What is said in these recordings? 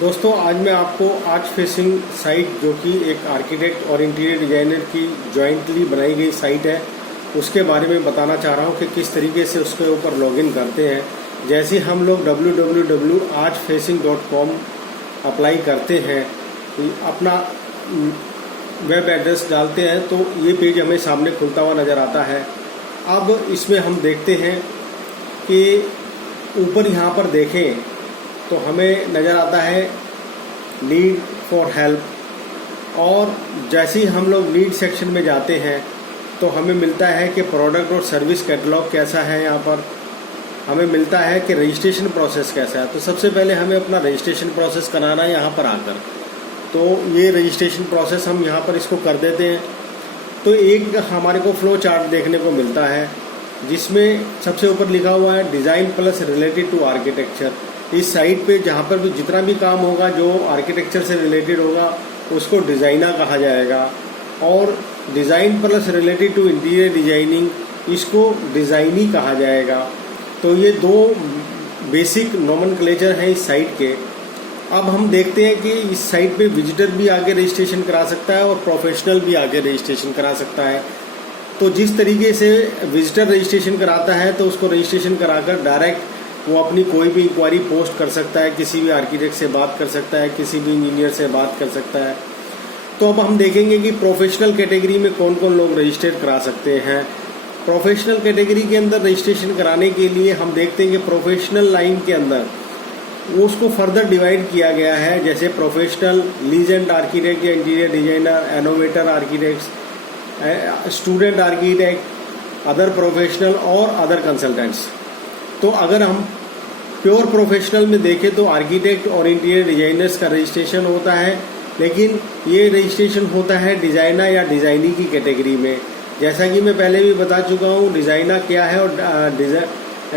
दोस्तों आज मैं आपको आर्च फेसिंग साइट जो कि एक आर्किटेक्ट और इंटीरियर डिजाइनर की जॉइंटली बनाई गई साइट है उसके बारे में बताना चाह रहा हूं कि किस तरीके से उसके ऊपर लॉगिन करते हैं। जैसे हम लोग www.archfacing.com अप्लाई करते हैं, अपना वेब एड्रेस डालते हैं तो ये पेज हमें सामने खुलता हुआ नज़र आता है। अब इसमें हम देखते हैं कि ऊपर यहाँ पर देखें तो हमें नज़र आता है नीड फॉर हेल्प, और जैसे ही हम लोग नीड सेक्शन में जाते हैं तो हमें मिलता है कि प्रोडक्ट और सर्विस कैटलॉग कैसा है। यहाँ पर हमें मिलता है कि रजिस्ट्रेशन प्रोसेस कैसा है। तो सबसे पहले हमें अपना रजिस्ट्रेशन प्रोसेस कराना है यहाँ पर आकर, तो ये रजिस्ट्रेशन प्रोसेस हम यहाँ पर इसको कर देते हैं। तो एक हमारे को फ्लो चार्ट देखने को मिलता है जिसमें सबसे ऊपर लिखा हुआ है design plus related to architecture. इस साइट पे जहाँ पर भी जितना भी काम होगा जो आर्किटेक्चर से रिलेटेड होगा उसको डिज़ाइनर कहा जाएगा, और design plus related to interior designing इसको डिज़ाइनी कहा जाएगा। तो ये दो बेसिक नोमेनक्लेचर हैं इस साइट के। अब हम देखते हैं कि इस साइट पे विजिटर भी आगे रजिस्ट्रेशन करा सकता है और प्रोफेशनल भी आगे रजिस्ट्रेशन करा सकता है। तो जिस तरीके से विजिटर रजिस्ट्रेशन कराता है तो उसको रजिस्ट्रेशन कराकर डायरेक्ट वो अपनी कोई भी इंक्वायरी पोस्ट कर सकता है, किसी भी आर्किटेक्ट से बात कर सकता है, किसी भी इंजीनियर से बात कर सकता है। तो अब हम देखेंगे कि प्रोफेशनल कैटेगरी में कौन कौन लोग रजिस्टर करा सकते हैं। प्रोफेशनल कैटेगरी के अंदर रजिस्ट्रेशन कराने के लिए हम देखते हैं कि प्रोफेशनल लाइन के अंदर उसको फर्दर डिवाइड किया गया है, जैसे प्रोफेशनल, लीजेंड आर्किटेक्ट या interior designer, innovator architects, student architect, other professional और अदर कंसल्टेंट्स। तो अगर हम प्योर प्रोफेशनल में देखें तो आर्किटेक्ट और इंटीरियर डिजाइनर्स का रजिस्ट्रेशन होता है, लेकिन ये रजिस्ट्रेशन होता है डिज़ाइनर या डिज़ाइनी की कैटेगरी में। जैसा कि मैं पहले भी बता चुका हूँ डिज़ाइनर क्या है और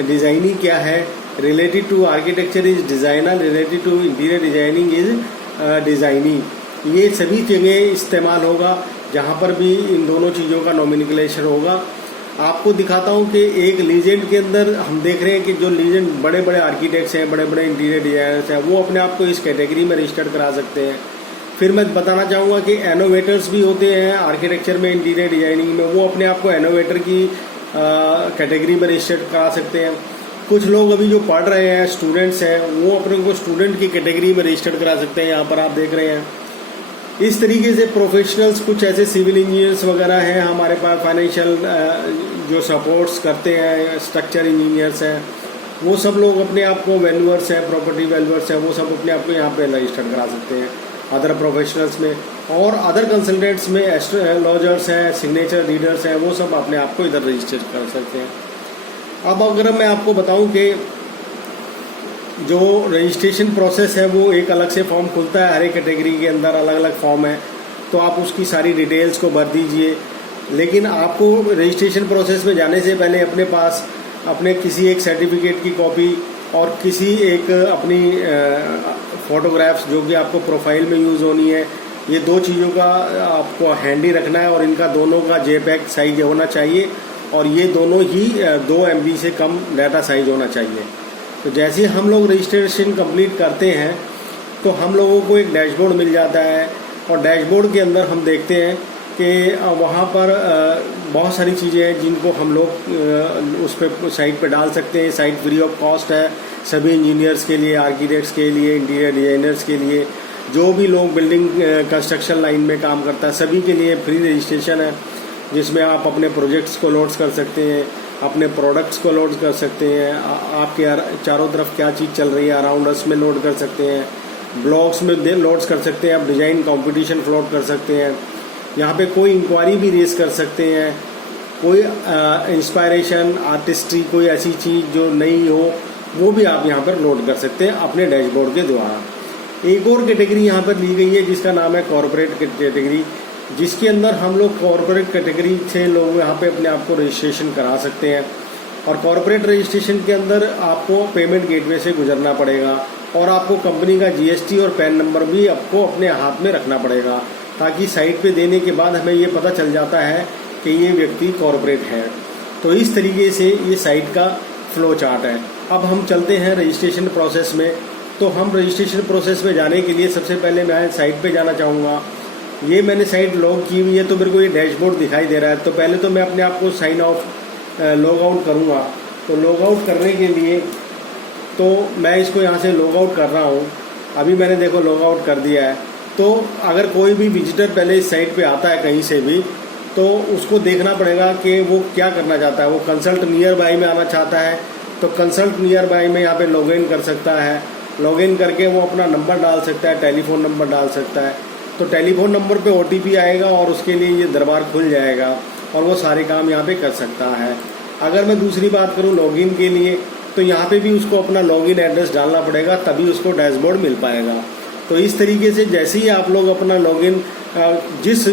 डिज़ाइनी क्या है। Related to architecture is designer, related to interior designing is designee. ये सभी जगह इस्तेमाल होगा जहाँ पर भी इन दोनों चीज़ों का नोमेनक्लेचर होगा। आपको दिखाता हूँ कि एक लीजेंड के अंदर हम देख रहे हैं कि जो लीजेंड बड़े बड़े आर्किटेक्ट्स हैं, बड़े बड़े इंटीरियर डिजाइनर्स हैं, वो अपने आप को इस कैटेगरी में रजिस्टर्ड करा सकते हैं। फिर मैं बताना चाहूँगा कि इनोवेटर्स भी होते हैं आर्किटेक्चर में, इंटीरियर डिजाइनिंग में, वो अपने आप को इनोवेटर की कैटेगरी में रजिस्टर्ड करा सकते हैं। कुछ लोग अभी जो पढ़ रहे हैं, स्टूडेंट्स हैं, वो अपने को स्टूडेंट की कैटेगरी में रजिस्टर्ड करा सकते हैं। यहाँ पर आप देख रहे हैं इस तरीके से प्रोफेशनल्स कुछ ऐसे सिविल इंजीनियर्स वगैरह हैं हमारे पास, फाइनेंशियल जो सपोर्ट्स करते हैं, स्ट्रक्चर इंजीनियर्स हैं, वो सब लोग अपने आप को वैल्यूअर्स हैं, प्रॉपर्टी वैल्यूअर्स हैं, वो सब अपने आप को यहाँ पे रजिस्टर्ड करा सकते हैं अदर प्रोफेशनल्स में। और अदर कंसल्टेंट्स में एस्ट्रोलॉजर्स हैं, सिग्नेचर रीडर्स हैं, वो सब अपने आप को इधर रजिस्टर कर सकते हैं। अब अगर मैं आपको बताऊं कि जो रजिस्ट्रेशन प्रोसेस है वो एक अलग से फॉर्म खुलता है, हर एक कैटेगरी के अंदर अलग अलग फॉर्म है, तो आप उसकी सारी डिटेल्स को भर दीजिए। लेकिन आपको रजिस्ट्रेशन प्रोसेस में जाने से पहले अपने पास अपने किसी एक सर्टिफिकेट की कॉपी और किसी एक अपनी फोटोग्राफ्स जो कि आपको प्रोफाइल में यूज़ होनी है, ये दो चीज़ों का आपको हैंडी रखना है, और इनका दोनों का JPEG साइज होना चाहिए, और ये दोनों ही 2 MB से कम डाटा साइज होना चाहिए। तो जैसे हम लोग रजिस्ट्रेशन कंप्लीट करते हैं तो हम लोगों को एक डैशबोर्ड मिल जाता है, और डैशबोर्ड के अंदर हम देखते हैं कि वहाँ पर बहुत सारी चीज़ें हैं जिनको हम लोग उस पर साइट पे डाल सकते हैं। साइट फ्री ऑफ कॉस्ट है सभी इंजीनियर्स के लिए, आर्किटेक्ट्स के लिए, इंटीरियर डिजाइनर्स के लिए, जो भी लोग बिल्डिंग कंस्ट्रक्शन लाइन में काम करता है सभी के लिए फ्री रजिस्ट्रेशन है, जिसमें आप अपने प्रोजेक्ट्स को लोड कर सकते हैं, अपने प्रोडक्ट्स को लोड कर सकते हैं, आपके चारों तरफ क्या चीज़ चल रही है अराउंड अस में लोड कर सकते हैं, ब्लॉग्स में लोड कर सकते हैं, आप डिज़ाइन कंपटीशन फ्लोट कर सकते हैं, यहाँ पे कोई इंक्वायरी भी रेज कर सकते हैं, कोई इंस्पायरेशन, आर्टिस्ट्री, कोई ऐसी चीज़ जो नई हो वो भी आप यहाँ पर लोड कर सकते हैं अपने डैशबोर्ड के द्वारा। एक और कैटेगरी यहाँ पर ली गई है जिसका नाम है कॉर्पोरेट कैटेगरी, जिसके अंदर हम लोग कॉर्पोरेट कैटेगरी से लोग यहाँ पे अपने आप को रजिस्ट्रेशन करा सकते हैं। और कॉर्पोरेट रजिस्ट्रेशन के अंदर आपको पेमेंट गेटवे से गुजरना पड़ेगा, और आपको कंपनी का GST और पैन नंबर भी आपको अपने हाथ में रखना पड़ेगा, ताकि साइट पे देने के बाद हमें ये पता चल जाता है कि ये व्यक्ति कॉर्पोरेट है। तो इस तरीके से ये साइट का फ्लो चार्ट है। अब हम चलते हैं रजिस्ट्रेशन प्रोसेस में तो हम रजिस्ट्रेशन प्रोसेस में जाने के लिए सबसे पहले मैं साइट पे जाना चाहूँगा। ये मैंने साइट लॉग की हुई है तो मेरे को ये डैशबोर्ड दिखाई दे रहा है। तो पहले तो मैं अपने आप को साइन ऑफ लॉग आउट करूँगा। तो लॉग आउट करने के लिए तो मैं इसको यहाँ से लॉग आउट कर रहा हूँ। अभी मैंने देखो लॉग आउट कर दिया है। तो अगर कोई भी विजिटर पहले इस साइट पे आता है कहीं से भी, तो उसको देखना पड़ेगा कि वो क्या करना चाहता है। वो कंसल्ट नियर बाई में आना चाहता है तो कंसल्ट नियर बाई में यहाँ पे लॉग इन कर सकता है। लॉग इन करके वो अपना नंबर डाल सकता है, टेलीफोन नंबर डाल सकता है। तो टेलीफोन नंबर पे OTP आएगा और उसके लिए ये दरबार खुल जाएगा और वो सारे काम यहाँ पे कर सकता है। अगर मैं दूसरी बात करूँ लॉगिन के लिए, तो यहाँ पे भी उसको अपना लॉगिन एड्रेस डालना पड़ेगा, तभी उसको डैशबोर्ड मिल पाएगा। तो इस तरीके से जैसे ही आप लोग अपना लॉगिन, जिस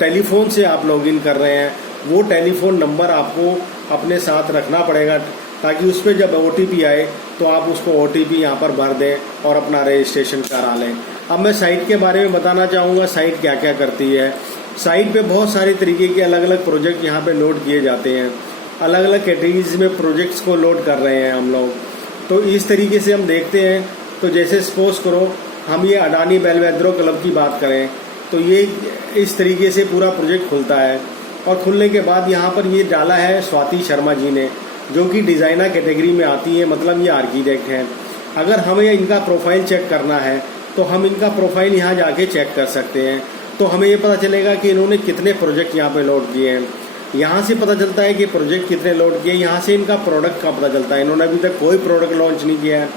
टेलीफोन से आप लॉगिन कर रहे हैं वो टेलीफोन नंबर आपको अपने साथ रखना पड़ेगा, ताकि उस पर जब OTP आए तो आप उसको OTP यहाँ पर भर दें और अपना रजिस्ट्रेशन करा लें। अब मैं साइट के बारे में बताना चाहूँगा, साइट क्या क्या करती है। साइट पे बहुत सारे तरीके के अलग अलग प्रोजेक्ट यहाँ पे लोड किए जाते हैं। अलग अलग कैटेगरीज में प्रोजेक्ट्स को लोड कर रहे हैं हम लोग। तो इस तरीके से हम देखते हैं। तो जैसे सपोज करो हम ये अडानी बेलवेद्रो क्लब की बात करें तो ये इस तरीके से पूरा प्रोजेक्ट खुलता है। और खुलने के बाद यहाँ पर ये डाला है स्वाति शर्मा जी ने, जो कि डिज़ाइनर कैटेगरी में आती है, मतलब ये आर्किटेक्ट हैं। अगर हमें इनका प्रोफाइल चेक करना है तो हम इनका प्रोफाइल यहाँ जाके चेक कर सकते हैं। तो हमें ये पता चलेगा कि इन्होंने कितने प्रोजेक्ट यहाँ पे लोड किए हैं। यहाँ से पता चलता है कि प्रोजेक्ट कितने लोड किए। यहाँ से इनका प्रोडक्ट का पता चलता है। इन्होंने अभी तक कोई प्रोडक्ट लॉन्च नहीं किया है।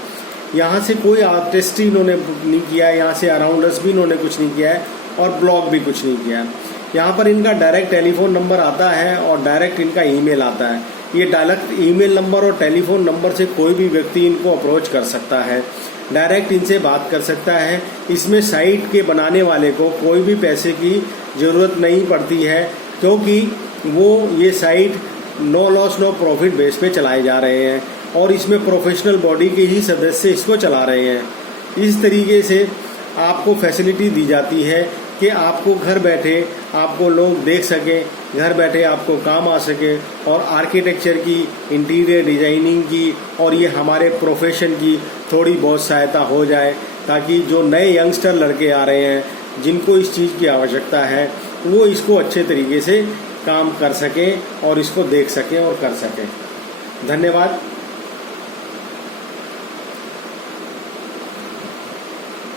यहाँ से कोई आर्टिस्ट इन्होंने नहीं किया है। यहाँ से अराउंडर्स भी इन्होंने कुछ नहीं किया है और ब्लॉग भी कुछ नहीं किया है। यहाँ पर इनका डायरेक्ट टेलीफोन नंबर आता है और डायरेक्ट इनका ईमेल आता है। ये डायरेक्ट ईमेल नंबर और टेलीफोन नंबर से कोई भी व्यक्ति इनको अप्रोच कर सकता है, डायरेक्ट इनसे बात कर सकता है। इसमें साइट के बनाने वाले को कोई भी पैसे की ज़रूरत नहीं पड़ती है, क्योंकि वो ये site no loss no profit base पे चलाए जा रहे हैं और इसमें प्रोफेशनल बॉडी के ही सदस्य इसको चला रहे हैं। इस तरीके से आपको फैसिलिटी दी जाती है कि आपको घर बैठे आपको लोग देख सकें, घर बैठे आपको काम आ सके और आर्किटेक्चर की, इंटीरियर डिजाइनिंग की और ये हमारे प्रोफेशन की थोड़ी बहुत सहायता हो जाए, ताकि जो नए यंगस्टर लड़के आ रहे हैं जिनको इस चीज़ की आवश्यकता है वो इसको अच्छे तरीके से काम कर सकें और इसको देख सकें और कर सकें। धन्यवाद।